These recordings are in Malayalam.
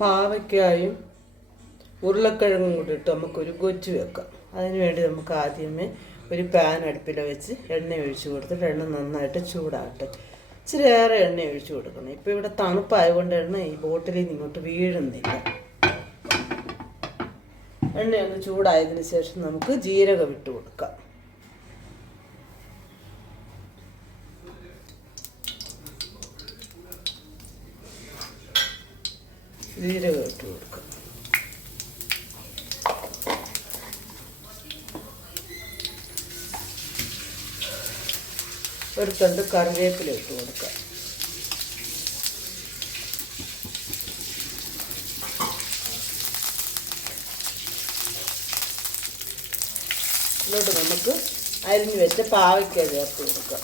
പാവയ്ക്കായും ഉരുളക്കിഴങ്ങും കൂടി ഇട്ട് നമുക്കൊരു ഗൊജ്ജ് വെക്കാം. അതിന് വേണ്ടി നമുക്ക് ആദ്യമേ ഒരു പാൻ അടുപ്പിൽ വെച്ച് എണ്ണ ഒഴിച്ച് കൊടുത്തിട്ട് എണ്ണ നന്നായിട്ട് ചൂടാകട്ടെ. ഇച്ചിരി ഏറെ എണ്ണ ഒഴിച്ച് കൊടുക്കണം. ഇപ്പോൾ ഇവിടെ തണുപ്പായതുകൊണ്ട് എണ്ണ ഈ ബോട്ടിലിൽ നിന്ന് ഇങ്ങോട്ട് വീഴുന്നില്ല. എണ്ണയൊന്ന് ചൂടായതിന് ശേഷം നമുക്ക് ജീരകം ഇട്ട് കൊടുക്കാം. ജീരകം ഇട്ട് കൊടുക്കാം. ഒരു തണ്ട് കറിവേപ്പില ഇട്ട് കൊടുക്കാം. ഇതിലോട്ട് നമുക്ക് അരിഞ്ഞു വെച്ച പാവയ്ക്ക ചേർത്ത് കൊടുക്കാം.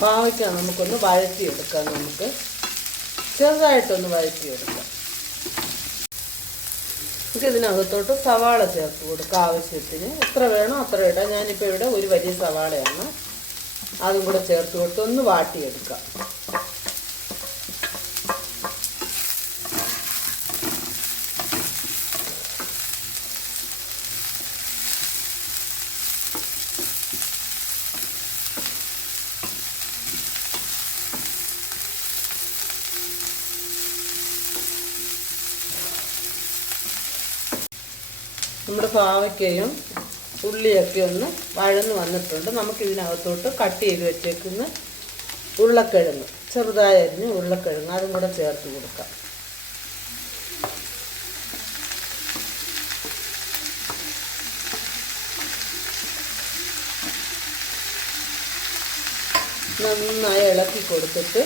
പാവയ്ക്ക നമുക്കൊന്ന് വഴറ്റിയെടുക്കാം. നമുക്ക് ചെറുതായിട്ടൊന്ന് വഴറ്റിയെടുക്കാം. നമുക്ക് ഇതിനകത്തോട്ട് സവാള ചേർത്ത് കൊടുക്കാം. ആവശ്യത്തിന് എത്ര വേണോ അത്ര ഇടാം. ഞാനിപ്പോൾ ഇവിടെ ഒരു വലിയ സവാളയാണ്, അതും കൂടെ ചേർത്ത് കൊടുത്ത് ഒന്ന് വാട്ടിയെടുക്കാം. നമ്മുടെ പാവയ്ക്കയും ഉള്ളിയൊക്കെ ഒന്ന് വഴന്ന് വന്നിട്ടുണ്ട്. നമുക്കിതിനകത്തോട്ട് കട്ട് ചെയ്ത് വെച്ചേക്കുന്ന ഉരുളക്കിഴങ്ങ്, ചെറുതായി അരിഞ്ഞ് ഉരുളക്കിഴങ്ങ്, അതും കൂടെ ചേർത്ത് കൊടുക്കാം. നന്നായി ഇളക്കി കൊടുത്തിട്ട്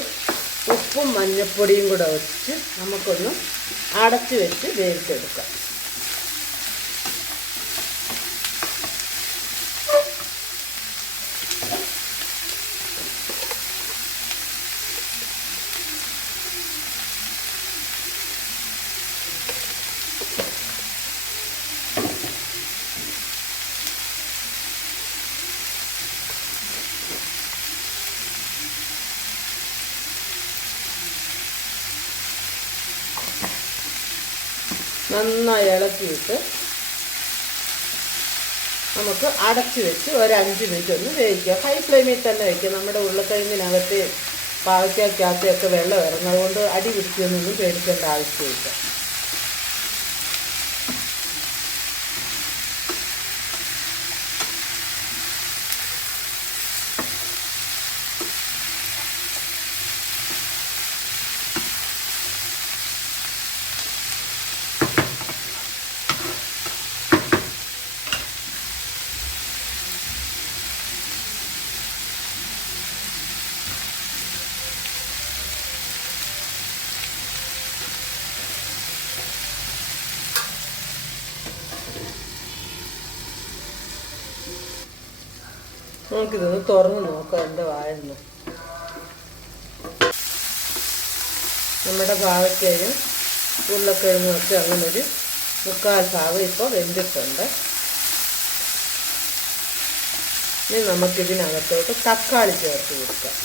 ഉപ്പും മഞ്ഞൾപ്പൊടിയും കൂടെ വെച്ച് നമുക്കൊന്ന് അടച്ച് വെച്ച് വേവിച്ചെടുക്കാം. നന്നായി ഇളക്കിയിട്ട് നമുക്ക് അടച്ച് വെച്ച് ഒരു 5 മിനിറ്റ് ഒന്ന് വേവിക്കുക. ഹൈ ഫ്ലെയിമിൽ തന്നെ വയ്ക്കുക. നമ്മുടെ ഉരുളക്കിഴങ്ങിനകത്ത് പാവയ്ക്കകത്തൊക്കെ വെള്ളം ഇറങ്ങും. അതുകൊണ്ട് അടി പിടിക്കുന്നൊന്നും പേടിക്കേണ്ട ആവശ്യമില്ല. നമുക്കിതൊന്ന് തുറന്ന് നോക്കാം എന്താ വാഴുന്നു. നമ്മുടെ പാവയ്ക്കയും ഉരുളക്കിഴങ്ങും ഒക്കെ അങ്ങനൊരു 3/4 ഭാഗം ഇപ്പോൾ വെന്തിട്ടുണ്ട്. ഇനി നമുക്കിതിനകത്തോട്ട് തക്കാളി ചേർത്ത് കൊടുക്കാം.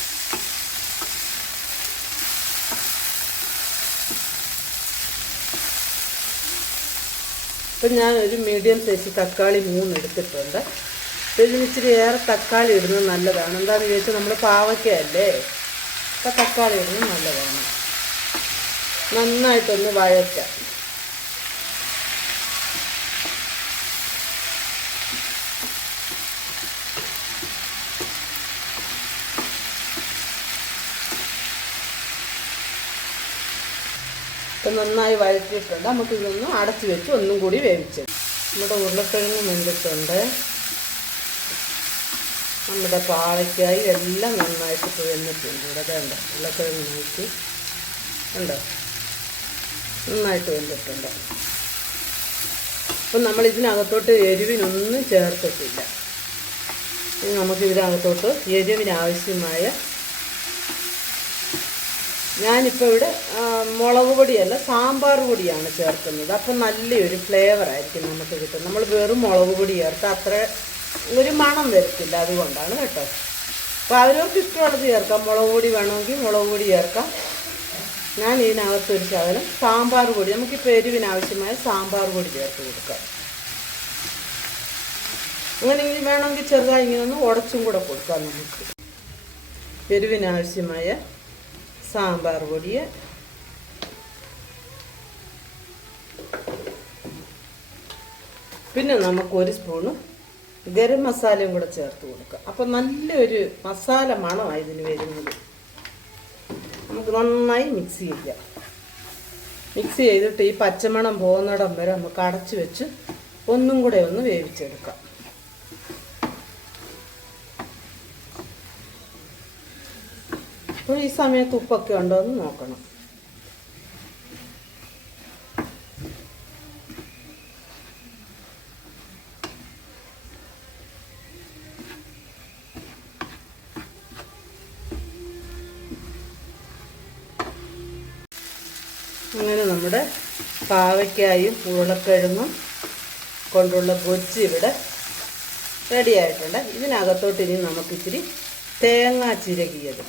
ഇപ്പം ഞാനൊരു മീഡിയം സൈസ് തക്കാളി 3 എടുത്തിട്ടുണ്ട്. ഇതിന് ഇച്ചിരി ഏറെ തക്കാളി ഇടുന്നത് നല്ലതാണ്. എന്താണെന്ന് ചോദിച്ചാൽ നമ്മൾ പാവയ്ക്കയല്ലേ, അപ്പം തക്കാളി ഇടുന്നത് നല്ലതാണ്. നന്നായിട്ടൊന്ന് വഴറ്റാം. ഇപ്പം നന്നായി വഴറ്റിയിട്ടുണ്ട്. നമുക്കിതൊന്ന് അടച്ച് വെച്ച് ഒന്നും കൂടി വേവിച്ച്. നമ്മുടെ ഉരുളക്കിഴങ്ങ് വെന്തിട്ടുണ്ട്. നമ്മുടെ പാവയ്ക്കായി എല്ലാം നന്നായിട്ട് വെന്തിട്ടുണ്ട്. ഇവിടെ വേണ്ട ഉരുളക്കിഴങ്ങ് നോക്കി ഉണ്ടോ, നന്നായിട്ട് വെന്തിട്ടുണ്ട്. അപ്പം നമ്മൾ ഇതിനകത്തോട്ട് എരിവിനൊന്നും ചേർത്തിട്ടില്ല. ഇനി നമുക്ക് ഇതിനകത്തോട്ട് എരിവിനാവശ്യമായ ഞാനിപ്പോൾ ഇവിടെ മുളക് പൊടിയല്ല സാമ്പാർ പൊടിയാണ് ചേർക്കുന്നത്. അപ്പം നല്ലൊരു ഫ്ലേവർ ആയിരിക്കും നമുക്ക് കിട്ടും. നമ്മൾ വെറും മുളക് പൊടി ചേർത്താൽ അത്ര ഒരു മണം വരത്തില്ല, അതുകൊണ്ടാണ് കേട്ടോ. അപ്പോൾ അവരവർക്ക് ഇഷ്ടമുള്ളത് ചേർക്കാം. മുളക് പൊടി വേണമെങ്കിൽ മുളക് പൊടി ചേർക്കാം. ഞാൻ ഇതിനകത്തൊരു ശകലം സാമ്പാർ പൊടി, നമുക്കിപ്പോൾ എരിവിനാവശ്യമായ സാമ്പാർ പൊടി ചേർത്ത് കൊടുക്കാം. അങ്ങനെ വേണമെങ്കിൽ ചെറുതായി ഇങ്ങനെ ഒന്ന് ഉടച്ചും കൂടെ കൊടുക്കാം. നമുക്ക് എരിവിനാവശ്യമായ സാമ്പാർ പൊടിയെ പിന്നെ നമുക്ക് ഒരു സ്പൂണ് ഗരം മസാലയും കൂടെ ചേർത്ത് കൊടുക്കാം. അപ്പം നല്ലൊരു മസാല മണമാണ് ഇതിന് വരുന്നത്. നമുക്ക് നന്നായി മിക്സ് ചെയ്യാം. മിക്സ് ചെയ്തിട്ട് ഈ പച്ചമണം പോകുന്നിടം വരെ നമുക്ക് അടച്ച് വെച്ച് ഒന്നും കൂടെ ഒന്ന് വേവിച്ചെടുക്കാം. അപ്പോൾ ഈ സമയത്ത് ഉപ്പൊക്കെ ഉണ്ടോ എന്ന് നോക്കണം. അങ്ങനെ നമ്മുടെ പാവയ്ക്കായും ഉരുളക്കിഴങ്ങും കൊണ്ടുള്ള ഗൊജ്ജ് ഇവിടെ റെഡി ആയിട്ടുണ്ട്. ഇതിനകത്തോട്ട് ഇനി നമുക്കിത്തിരി തേങ്ങ ചിരകിയത്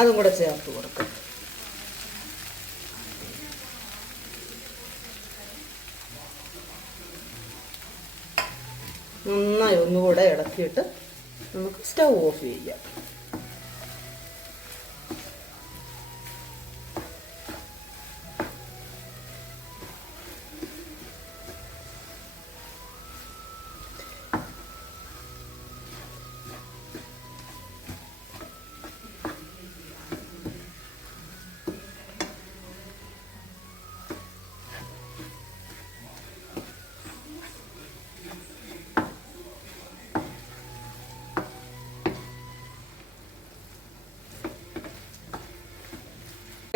അതും കൂടെ ചേർത്ത് കൊടുക്കാം. നന്നായി ഒന്നുകൂടെ ഇളക്കിയിട്ട് നമുക്ക് സ്റ്റൗ ഓഫ് ചെയ്യാം.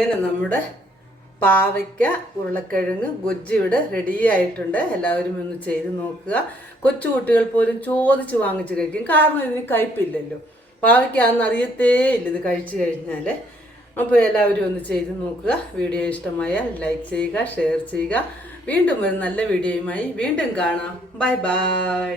അങ്ങനെ നമ്മുടെ പാവയ്ക്ക ഉരുളക്കിഴങ്ങ് ഗൊജ്ജ് ഇവിടെ റെഡി ആയിട്ടുണ്ട്. എല്ലാവരും ഒന്ന് ചെയ്ത് നോക്കുക. കൊച്ചു കുട്ടികൾ പോലും ചോദിച്ച് വാങ്ങിച്ച് കഴിക്കും. കാരണം ഇതിന് കയ്പില്ലല്ലോ. പാവയ്ക്കാന്ന് അറിയത്തേ ഇല്ല ഇത് കഴിച്ചു കഴിഞ്ഞാൽ. അപ്പോൾ എല്ലാവരും ഒന്ന് ചെയ്ത് നോക്കുക. വീഡിയോ ഇഷ്ടമായാൽ ലൈക്ക് ചെയ്യുക, ഷെയർ ചെയ്യുക. വീണ്ടും ഒരു നല്ല വീഡിയോയുമായി വീണ്ടും കാണാം. Bye bye.